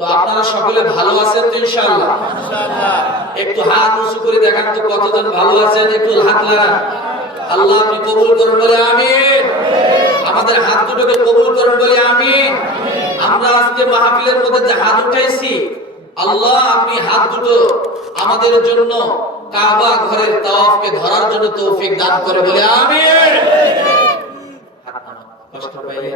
তো আপনারা সকলে ভালো আছেন তো ইনশাআল্লাহ? একটু হাত উঁচু করে দেখান তো কতজন ভালো আছেন একটু হাত লাগান আল্লাহ আপনি কবুল করুন বলে আমিন। আমাদের হাত দুটোকে কবুল করুন বলে আমিন। আমরা আজকে মাহফিলের মধ্যে যে হাত উঠাইছি আল্লাহ আপনি হাত দুটো আমাদের জন্য কাবা ঘরের তাওয়াফকে ধরার জন্য তৌফিক দান করে বলে আমিন। কষ্ট পাইলে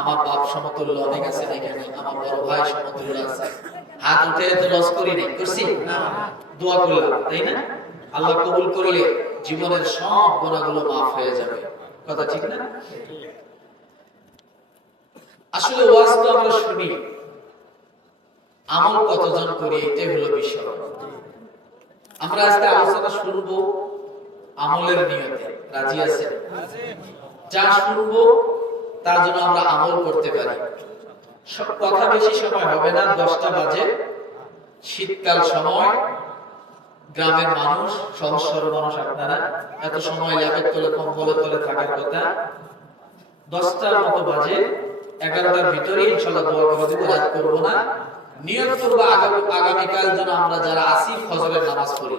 আমার বাপ সমতুল্য অনেক আছে এখানে আমার বড় ভাই সমতুল্য আছে। হাত উঠে তো লস করি নাই, করছি? দোয়া করলাম, তাই না? আল্লাহ কবুল করলে জীবনের সব গুণাগুলো মাফ হয়ে যাবে। কথা ঠিক না? আসলে ওয়াজ তো আমরা শুনি। আমল কতজন করি, এটাই হলো বিষয়। আমরা আজকে আলোচনা শুনব আমলের নিয়তে। রাজি আছে যা শুনব, তার জন্য আমরা আমল করতে পারি। কথা বেশি সময় হবে না, দশটা বাজে। শীতকাল সময়। গ্রামের মানুষ সহজ সরল মানুষ আপনারা, এত সময় ল্যাপের তলে কম্বলের তলে থাকার কথা। দশটার মতো বাজে, এগারোটার ভিতরে ইনশাল্লাহ দোয়া করে করব না। নিয়ত করব আগামীকাল যেন আমরা যারা আসি ফজরের নামাজ পড়ি।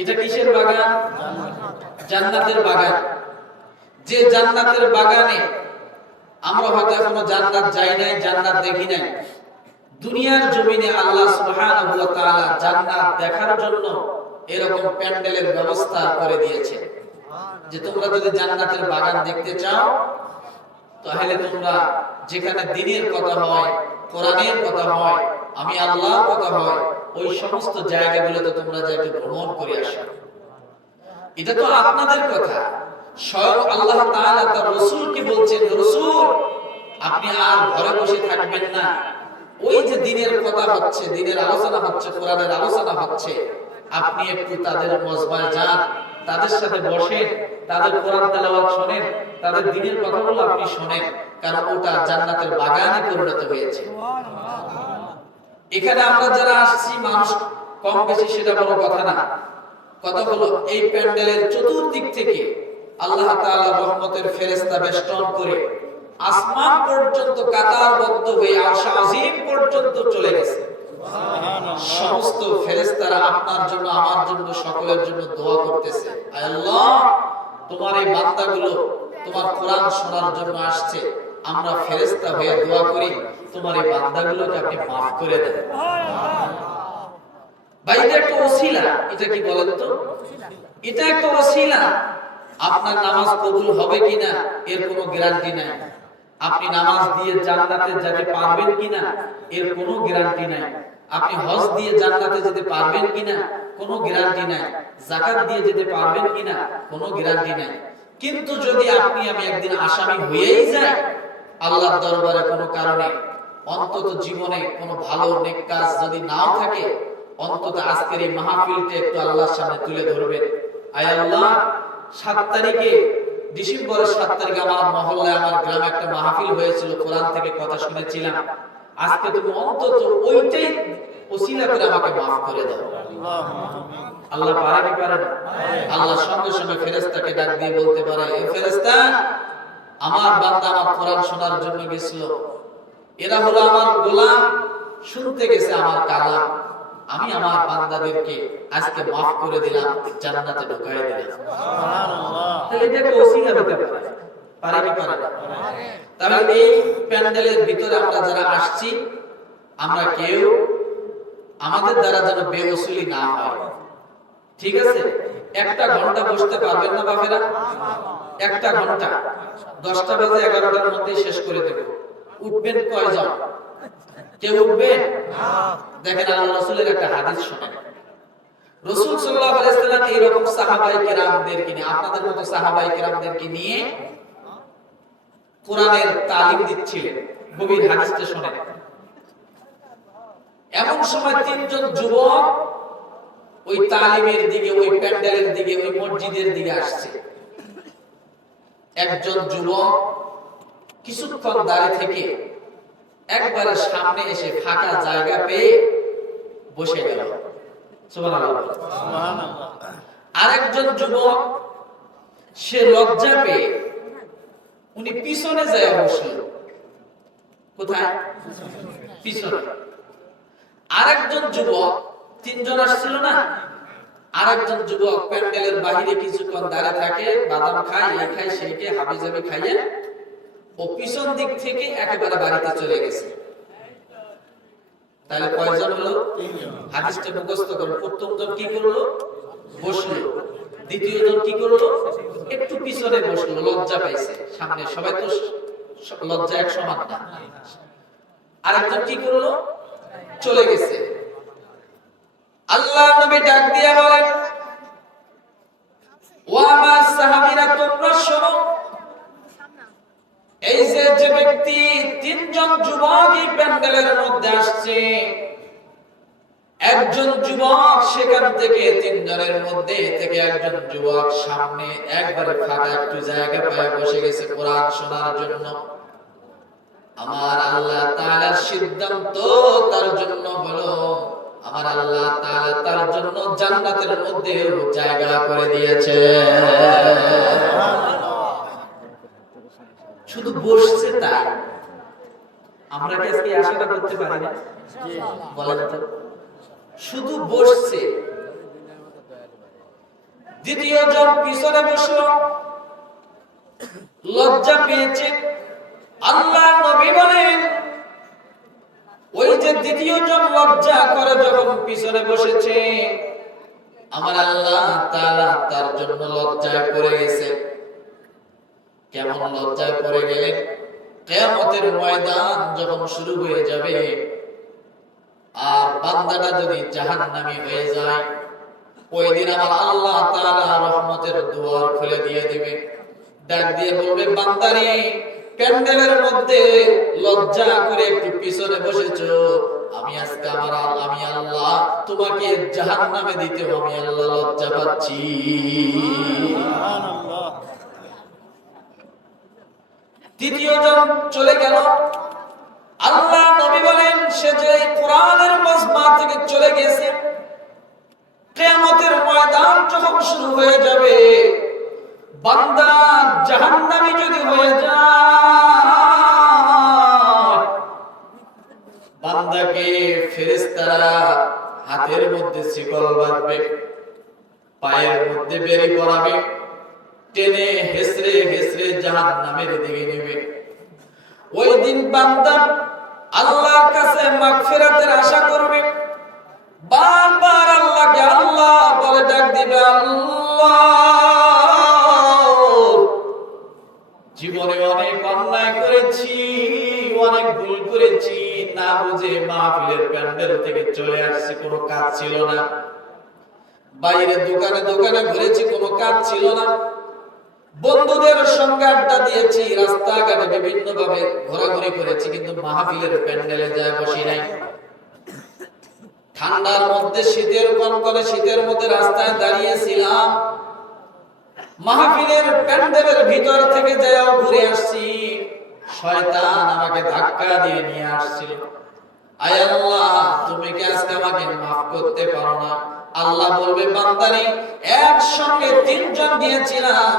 এটা কিসের বাগান? জান্নাতের বাগান। যে জান্নাতের বাগানে আমরা হয়তো এখনও জান্নাত যাই নাই, জান্নাত দেখি নাই। দুনিয়ার জমিনে আল্লাহ সুবহানাহু ওয়া তাআলা জান্নাত দেখার জন্য এরকম প্যান্ডেলের ব্যবস্থা করে দিয়েছে। যে তোমরা যদি জান্নাতের বাগান দেখতে চাও, তাহলে তোমরা যেখানে দিনের কথা হয়, কোরআনের কথা হয়, আমি আল্লাহর কথা হয় ওই সমস্ত জায়গাগুলোতে তোমরা যে একটু ভ্রমণ করে আসো এটা তো আপনাদের কথা। স্বয়ং আল্লাহ তাআলা তার রাসূলকে বলছেন রাসূল আপনি আর ঘরে বসে থাকবেন না। ওই যে দিনের কথা হচ্ছে দিনের আলোচনা হচ্ছে কোরআনের আলোচনা হচ্ছে আপনি একটু তাদের মজবায় যান তাদের সাথে বসেন তাদের কোরআন তেলাওয়াত শুনেন তাদের দিনের কথাগুলো আপনি শুনেন কারণ ওটা জান্নাতের বাগানে পরিণত হয়েছে। এখানে আমরা যারা আসছি, মানুষ কম বেশি সেটা বড় কথা না। কথা হলো, এই প্যান্ডেলের চতুর্দিক থেকে আল্লাহ তাআলা রহমতের ফেরেশতা বেষ্টন করে আসমান পর্যন্ত কাতারবদ্ধ হয়ে আরশ আজিম পর্যন্ত চলে গেছে। সমস্ত ফেরেশতারা আপনার জন্য, আমার জন্য, সকলের জন্য দোয়া করতেছে। আল্লাহ, তোমার এই বান্দাগুলো তোমার কোরআন শোনার জন্য আসছে। আমরা ফেরেশতা হয়ে দোয়া করি। তোমার এই বান্দাগুলোকে আপনি মাফ করে দেন। ভাই একটা ওসিলা। এটা কি বলেন তো? এটা একটা ওসিলা। আপনার নামাজ কবুল হবে কিনা, এর কোনো গ্যারান্টি নাই। আপনি নামাজ দিয়ে জান্নাতে যেতে পারবেন কিনা, এর কোনো গ্যারান্টি নাই। আপনি হজ দিয়ে জান্নাতে যেতে পারবেন কিনা, কোনো গ্যারান্টি নাই। যাকাত দিয়ে যেতে পারবেন কিনা, কোনো গ্যারান্টি নাই। কিন্তু যদি আপনি আমি একদিন আসামি হয়েই যাই, আল্লাহর দরবারে কোনো কারণে অন্তত জীবনে কোনো ভালো নেক কাজ যদি নাও থাকে, অন্তত আজকের এই মাহফিলটা একটু আল্লাহর সামনে তুলে ধরবেন। আয় আল্লাহ, সাত তারিখে, ডিসেম্বরের সাত তারিখে আমার মহল্লায়, আমার গ্রামে একটা মাহফিল হয়েছিল, কোরআন থেকে কথা শুনেছিলাম। আজকে তুমি অন্তত ওইটাই ওসিলা করে আমাকে মাফ করে দাও। আল্লাহ পারে কি পারে? আল্লাহ সঙ্গে সঙ্গে ফেরেশতাকে ডাক দিয়ে বলতে পারে, এ ফেরেশতা, আমার বান্দা আমার কোরআন শোনার জন্য গেছিল এরা হলো আমার গোলাম শুনতে গেছে আমার কালাম আমি আমার বান্দাদেরকে আজকে মাফ করে দিলাম, জান্নাতে ঢুকাই দিলাম। তাহলে হতে পারে। আমাদের দ্বারা যেন না হয়। ঠিক আছে? একটা ঘণ্টা পারবেন না একটা ঘণ্টা। দশটা বাজে এগারোটার মধ্যে শেষ করে দেব। উঠবেন কয়জন? কেউ উঠবেন দেখেন আল্লাহ রসুলের একটা হাদিস শোনেন রসুল সাল্লাল্লাহু আলাইহি সাল্লাম এইরকম সাহাবায়ে কেরামদেরকে নিয়ে আপনাদের মতো সাহাবায়ে কেরামদেরকে নিয়ে কোরআনের তালিম দিচ্ছিলেন গভীর হাদিসটা শোনেন। এমন সময় তিনজন যুবক ওই তালিমের দিকে ওই প্যান্ডেলের দিকে ওই মসজিদের দিকে আসছে। একজন যুবক কিছুক্ষণ দাঁড়িয়ে থেকে একবারে সামনে এসে ফাঁকা জায়গা পেয়ে বসে গেল। আরেকজন যুবক, সে লজ্জা পেয়ে উনি পিছনে যায় বসল। কোথায়? পিছনে। আরেকজন যুবক, তিনজন আসছিল না? আরেকজন যুবক প্যান্ডেলের বাহিরে কিছুক্ষণ দাঁড়িয়ে থাকে, বাদাম খায়, এই খায়, সেই হাবি জাবি খাইয়ে ও পিছন দিক থেকে একেবারে বাড়িতে চলে গেছে। তাহলে কয়জন হলো? হাদিসটা মুখস্থ করো। প্রথম জন কি করল? বসল। দ্বিতীয় জন কি করল? একটু পিছনে বসল, লজ্জা পাইছে। সামনে সবাই তো লজ্জা এক সমান না। আরেকজন কি করল? চলে গেছে। আল্লাহ নবী ডাক দিয়া বলেন ও আমার সাহাবীরা তোমরা শোনো এই যে যে ব্যক্তি তিনজন যুবক এই প্যান্ডেলের মধ্যে আসছে, একজন যুবক সেখান থেকে তিনজনের মধ্যে থেকে একজন যুবক সামনে একবারে ফাঁকা একটু জায়গা পায়, বসে গেছে কোরআন শোনার জন্য। আমার আল্লাহ তাআলার সিদ্ধান্ত তার জন্য হলো, আমার আল্লাহ তাআলা তার জন্য জান্নাতের মধ্যে জায়গা করে দিয়েছে। শুধু বসছে তাই। আমরা কি আজকে আশাটা করতে পারি না তো। শুধু বসছে। দ্বিতীয় জন পিছনে বসল। লজ্জা পেয়েছে। আল্লাহ নবী বলেন, ওই যে দ্বিতীয় জন লজ্জা করে যখন পিছনে বসেছে, আমার আল্লাহ তার জন্য লজ্জায় করে গেছে। কেমন লজ্জায় পড়ে গেলেন কেয়ামতের ময়দান যখন শুরু হয়ে যাবে, আর বান্দাটা যদি জাহান্নামী হয়ে যায়, ওই দিন আমার আল্লাহ তাআলা রহমতের দুয়ার খুলে দিয়ে দিবে। ডাক দিয়ে বলবে, বান্দারে প্যান্ডেলের মধ্যে লজ্জা করে একটু পিছনে বসেছো। আমি আজকে আমার আমি আল্লাহ, তোমাকে জাহান্নামে দিতে আমি আল্লাহ লজ্জা পাচ্ছি। তৃতীয় জন চলে গেল। আল্লাহ নবী বলেন, সে যে কোরআনের মজমা থেকে চলে গেছে, কিয়ামতের ময়দান যখন শুরু হয়ে যাবে, বান্দা জাহান্নামী যদি হয়ে যায়, বান্দাকে ফেরেশতারা হাতের মধ্যে শিকল বাঁধবে, পায়ের মধ্যে বেরি করাবে টেনে হেসরে হেসরে জাহান নামের দিকে নেবে। ওই দিন বান্দা আল্লাহর কাছে মাগফিরাতের আশা করবে। বারবার আল্লাহকে আল্লাহ বলে ডাক দিবে, আল্লাহ, জীবনে অনেক অন্যায় করেছি, অনেক ভুল করেছি, না বুঝে মাহফিলের প্যান্ডেল থেকে চলে আসছি, কোনো কাজ ছিল না। বাইরে দোকানে দোকানে ঘুরেছি, কোনো কাজ ছিল না। বন্ধুদের সঙ্গে আড্ডা দিয়েছি, রাস্তাঘাটে বিভিন্ন ভাবে ঘোরাঘুরি করেছি, কিন্তু মাহফিলের প্যান্ডেলে যায় বসি নাই। ঠান্ডার মধ্যে শীতের কনকনে, শীতের মধ্যে রাস্তায় দাঁড়িয়েছিলাম। মাহফিলের প্যান্ডেলের ভিতর থেকে যাও ঘুরে আসছি। শয়তান আমাকে ধাক্কা দিয়ে নিয়ে আসছিল। আয় আল্লাহ, তুমি কি আজকে আমাকে মাফ করতে পারো না? আল্লাহ বলবে, বান্দারি, একসঙ্গে তিনজন গিয়েছিলাম।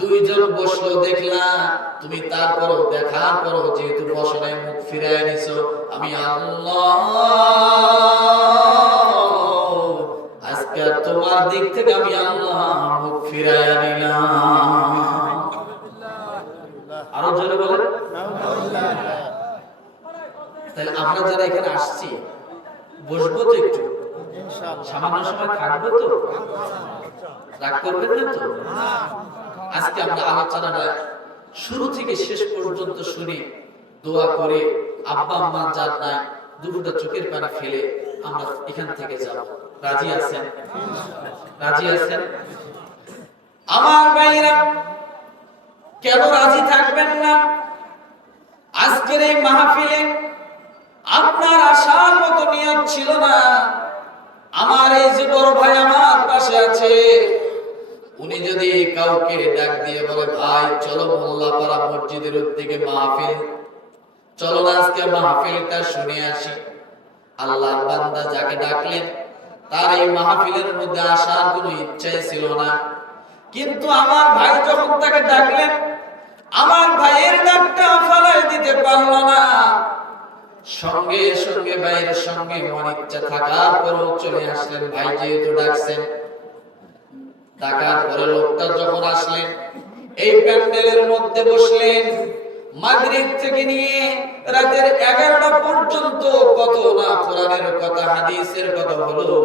দুইজন বসল দেখলাম তুমি তারপরও দেখার পরও যেহেতু বসনে মুখ ফিরায় নিছো। আমি আল্লাহ, আজকে তোমার দিক থেকে আমি আল্লাহ মুখ ফিরায় নিলাম। আরও জোরে বলেন তাহলে আমরা যারা এখানে আসছি, বসবো তো একটু? সামান্য সময় থাকব তো? রাগ করবেন না তো? আজকে আমরা আলোচনাটা শুরু থেকে শেষ পর্যন্ত শুনে দোয়া করে আব্বা আম্মা যার নাই, দুটোটা চোখের পানি ফেলে আমরা এখান থেকে যাব। রাজি আছেন? রাজি আছেন? আমার ভাইরা কেন রাজি থাকবেন না? আজকের এই মাহফিলে আপনার আসার মতো নিয়ত ছিল না আমার এই যে বড় ভাই আমার পাশে আছে উনি যদি কাউকে ডাক দিয়ে বলে, ভাই, চলো মোল্লাপাড়া মসজিদের দিকে মাহফিল। চলো আজকে মাহফিলটা শুনে আসি। আল্লাহর বান্দা যাকে ডাকলেন, তার এই মাহফিলের মধ্যে আসার কোনো ইচ্ছাই ছিল না। কিন্তু আমার ভাই যখন তাকে ডাকলেন, আমার ভাইয়ের ডাকটা ফালাই দিতে পারল না। সঙ্গে সঙ্গে ভাইয়ের সঙ্গে মন ইচ্ছা থাকার পরেও চলে আসলেন। ভাই যেহেতু ডাকছেন ডাকার পরে লোকটা যখন আসলেন, এই প্যান্ডেলের মধ্যে বসলেন। মাগরিব থেকে নিয়ে রাতের এগারোটা পর্যন্ত কত না কোরআনের কথা, হাদিসের কথা হলো,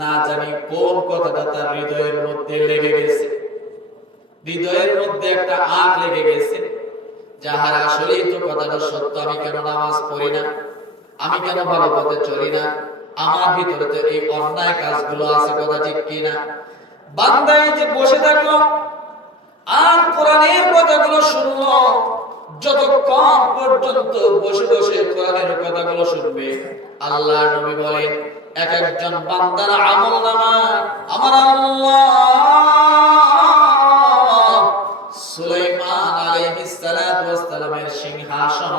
না জানি কোন কথাটা তার হৃদয়ের মধ্যে লেগে গেছে। হৃদয়ের মধ্যে একটা আগ লেগে গেছে, যাহার আসলেই তো কথাটা সত্য, আমি কেন নামাজ পড়ি না? আমি কেন ভালো পথে চলি না? আমার ভিতরে তো এই অন্যায় কাজগুলো আছে, কথা ঠিক কিনা? বান্দাই যে বসে আর কোরআনের কথাগুলো যতক্ষণ পর্যন্ত বসে বসে কোরআনের কথাগুলো শুনবে আল্লাহ নবী এক একজন বান্দার আমল নামা, আমার আল্লাহ আলাইহিস সিংহাসন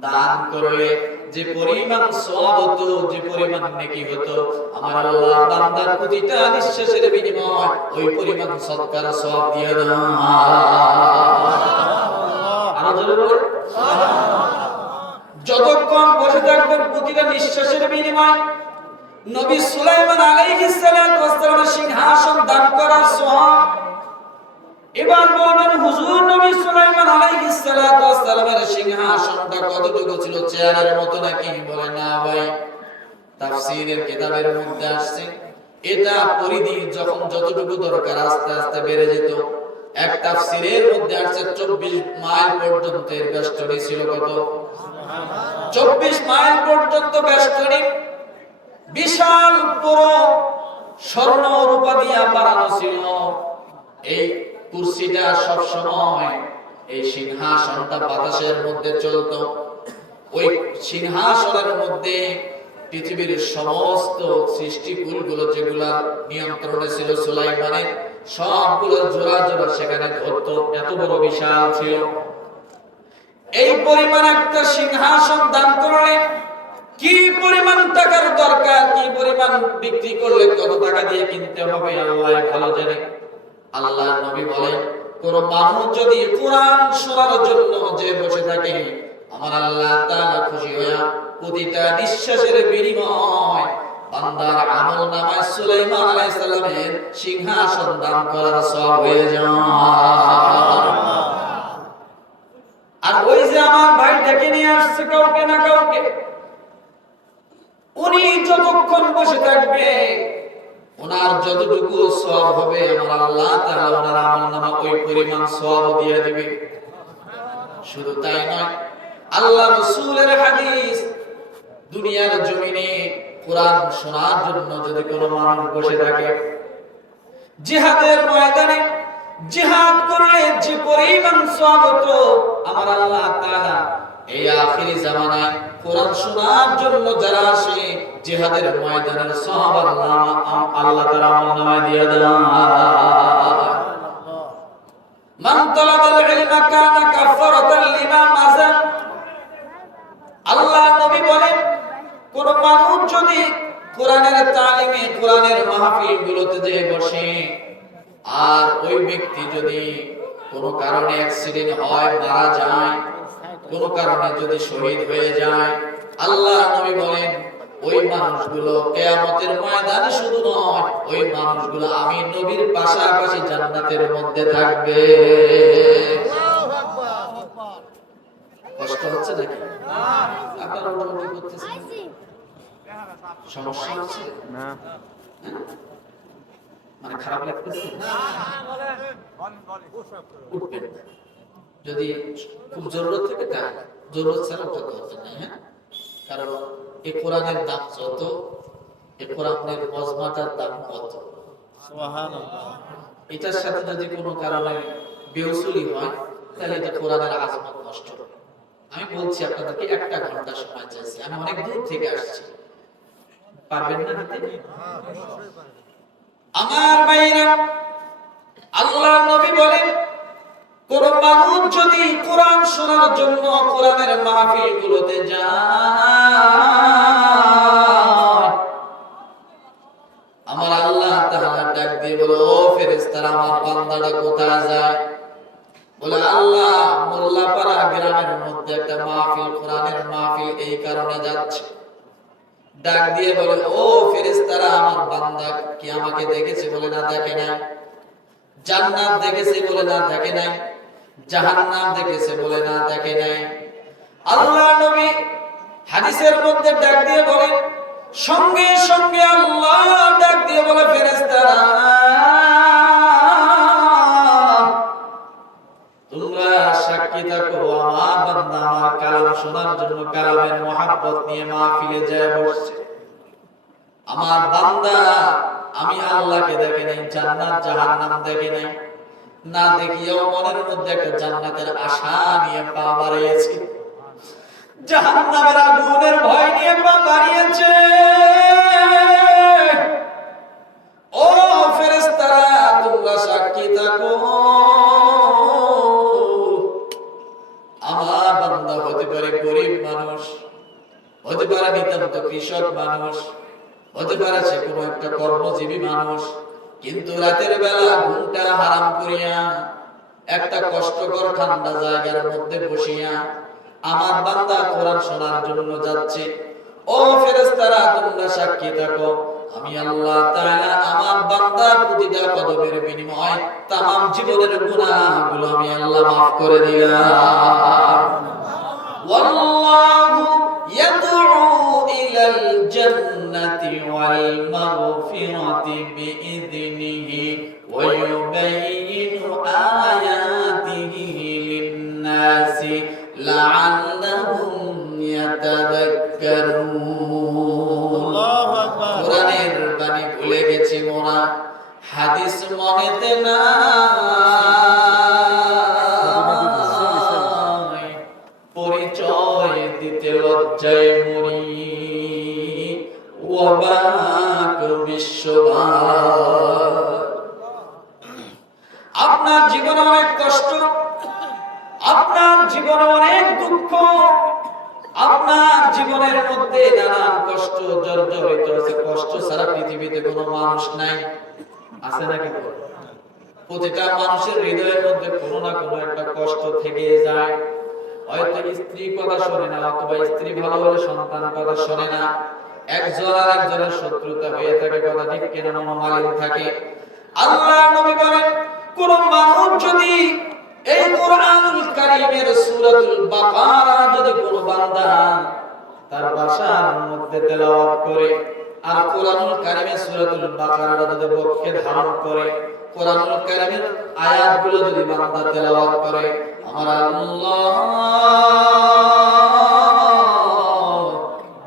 দান করলে যে পরিমাণ সওয়াব হতো, যে পরিমাণ নেকি হতো, আমার আল্লাহ বান্দার প্রতিটা নিঃশ্বাসের বিনিময় ওই পরিমাণ সৎকার সওয়াব দিয়ে দাও যতক্ষণ বসে থাকবেন প্রতিটা নিঃশ্বাসের বিনিময়, নবী সুলাইমান আলাইহিস সালামের সিংহাসন দান করার সওয়াব এবার বলবেন, হুজুর নবী সুলাইমান আলাইহিস সালাতু ওয়াস সিংহাসনটা কতটুকু ছিল? চেয়ারের মতো নাকি? বলে, না ভাই, তাফসীরের কিতাবের মধ্যে আসছে। এটা পরিধি যখন যতটুকু দরকার আস্তে আস্তে বেড়ে যেত। এক তাফসীরের মধ্যে আসছে 24 মাইল পর্যন্ত এর বেষ্টনী ছিল কত? 24 মাইল পর্যন্ত বেষ্টনী বিশাল পুরো স্বর্ণ রূপা দিয়া বানানো ছিল। এই কুরসিটা সব সময় এই সিংহাসনটা বাতাসের মধ্যে চলতো। ওই সিংহাসনের মধ্যে পৃথিবীর সমস্ত সৃষ্টিকুলগুলো যেগুলা নিয়ন্ত্রণে ছিল সুলাইমানের, সবগুলো জোড়া জোড়া সেখানে ধরতো। এত বড় বিশাল ছিল। এই পরিমাণ একটা সিংহাসন দান করলে কি পরিমাণ টাকার দরকার, কি পরিমাণ বিক্রি করলে কত টাকা দিয়ে কিনতে হবে, আল্লাহ ভালো জানে। আল্লাহ নবী বলেন, কোন মানুষ যদি কোরআন শোনার জন্য যে বসে থাকে, আমার আল্লাহ তাআলা খুশি হইয়া প্রতিটা নিঃশ্বাসের বিনিময় বান্দার আমল নামায় সুলাইমান আলাইহিস সিংহাসন দান করার সব হয়ে আর ওই যে আমার ভাই ডেকে নিয়ে আসছে কাউকে না কাউকে, উনি যতক্ষণ বসে থাকবে ওনার যতটুকু সব হবে, আমার আল্লাহ তাআলা ওনার আমল নামা ওই পরিমাণ সব দিয়ে দিবে। শুধু তাই নয়, আল্লাহ রাসূলের হাদিস, দুনিয়ার জমিনে কোরআন শোনার জন্য যদি কোনো মানুষ বসে থাকে, জিহাদের ময়দানে, জিহাদ করলে যে পরিমাণ সব হতো, আমার আল্লাহ তাআলা এই আখিরি জামানায় কোরআন শোনার জন্য যারা আসে, জিহাদের ময়দানের সাহাবার নাম আল্লাহ তাআলা আমল নামায় দিয়ে দেন। মান তালাবাল ইলমা কানা কাফারাতান লিমা মাযা আল্লাহ নবী বলেন, কোন মানুষ যদি কোরআনের তালিমে, কোরআনের মাহফিল গুলোতে যে বসে, আর ওই ব্যক্তি যদি কোনো কারণে অ্যাক্সিডেন্ট হয়, মারা যায় কোন কারণে যদি শহীদ হয়ে যায় আল্লাহ নবী বলেন ওই মানুষগুলো কেয়ামতের ময়দানে শুধু নয় ওই মানুষগুলো আমি নবীর পাশাপাশি জান্নাতের মধ্যে থাকবে। কষ্ট হচ্ছে নাকি? আপনারা মোটামুটি করতেছেন? সমস্যা হচ্ছে? না। মানে খারাপ লাগতেছে? উঠবেন। যদি খুব জরুরত থাকে তা জরুরত ছাড়া উঠাতে হচ্ছে না হ্যাঁ? কারণ এই কোরআনের দাম যত এই কোরআনের মজমাটার দাম কত? এটার সাথে যদি কোনো কারণে বেউসুলি হয় তাহলে এটা কোরআনের আজমত নষ্ট আমি বলছি আপনাদেরকে একটা ঘণ্টা সময় চাইছি। আমি অনেক দূর থেকে আসছি। পারবেন না দিতে? আমার ভাইরা আল্লাহ নবী বলেন কোন মানুষ যদি কোরআন শোনার জন্য কোরআনের মাহফিল গুলোতে আমার আল্লাহ তাআলা ডাক দিয়ে বলো, ও ফেরেশতারা, আমার বান্দাটা কোথায় যায়? বলে, আল্লাহ, মোল্লাপাড়া গ্রামের মধ্যে একটা মাহফিল, কোরআনের মাহফিল এই কারণে যাচ্ছে। ডাক দিয়ে বলে, ও ফেরেশতারা, আমার বান্দা কি আমাকে দেখেছে বলে না দেখে নাই? জান্নাত দেখেছে বলে না দেখে নাই? জাহান্নাম দেখেছে, বলে না, দেখে নাই। আল্লাহ নবী হাদিসের মধ্যে ডাক দিয়ে বলেন, সঙ্গে সঙ্গে আল্লাহ ডাক দিয়ে বলে আমার বান্দা যায় আমার বান্দা, আমি আল্লাহকে দেখে নাই, জান্নাত, জাহান্নাম দেখে নাই। না দেখিয়াও মনের মধ্যে একটা জান্নাতের আশা নিয়ে পা বাড়িয়েছে। জাহান্নামের আগুনের ভয় নিয়ে পা বাড়িয়েছে। ও ফেরেশতারা, তোমরা সাক্ষী থাকো। আমার বান্দা হতে পারে গরিব মানুষ, হতে পারে নিতান্ত কৃষক মানুষ, হতে পারে সে কোনো একটা কর্মজীবী মানুষ কিন্তু রাতের বেলা ঘুমটা হারাম করিয়া একটা কষ্টকর ঠান্ডা জায়গার মধ্যে বসিয়া আমার বান্দা কোরআন শোনার জন্য যাচ্ছে। ও ফেরেস্তারা তোমরা সাক্ষী থাকো। আমি আল্লাহ তাআলা আমার বান্দা প্রতিটা কদমের বিনিময়ে তাম জীবনের গুনাহগুলো আমি আল্লাহ মাফ করে দিলাম। ওয়াল্লাহু ইয়াদউ ইলাল জান্নাহ। الجنة والمغفرة بإذنه ويبين آياته للناس لعلهم يتذكرون কোরআনের বাণী ভুলে গেছি মোরা হাদিস মনেতে না জীবনে অনেক কষ্ট। আপনার জীবনে অনেক দুঃখ, আপনার জীবনের মধ্যে নানান কষ্ট, জর্জরিত আছে কষ্ট ছাড়া পৃথিবীতে কোনো মানুষ নাই। আছে নাকি প্রতিটা মানুষের হৃদয়ের মধ্যে কোনো না কোনো একটা কষ্ট থেকে যায়। হয়তো স্ত্রী কথা শোনে না, অথবা স্ত্রী ভালো হলে সন্তান কথা শোনে না। একজন আর একজনের শত্রুতা হয়ে থাকে, কথা ঠিক কেন মনোমালিন থাকে। আল্লাহ নবী বলেন কোন মানুষ যদি এই কোরআনুল কারীমের সূরাতুল বাকারা যদি কোন বান্দা তার বাসার মধ্যে তেলাওয়াত করে আর কোরআনুল কারীমের সূরাতুল বাকারাটা যদি বক্ষে ধারণ করে, কোরআনুল কারীমের আয়াতগুলো যদি বান্দা তেলাওয়াত করে, আমার আল্লাহ,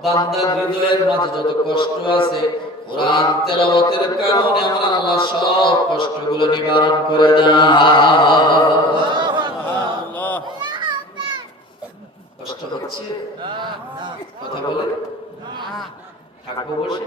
বান্দার হৃদয়ের মাঝে যত কষ্ট আছে কোরআন তেলাওয়াতের কারণে আমার আল্লাহ সব কষ্টগুলো নিবারণ করে দেন। কষ্ট হচ্ছে? কথা বলে? থাকব বসে?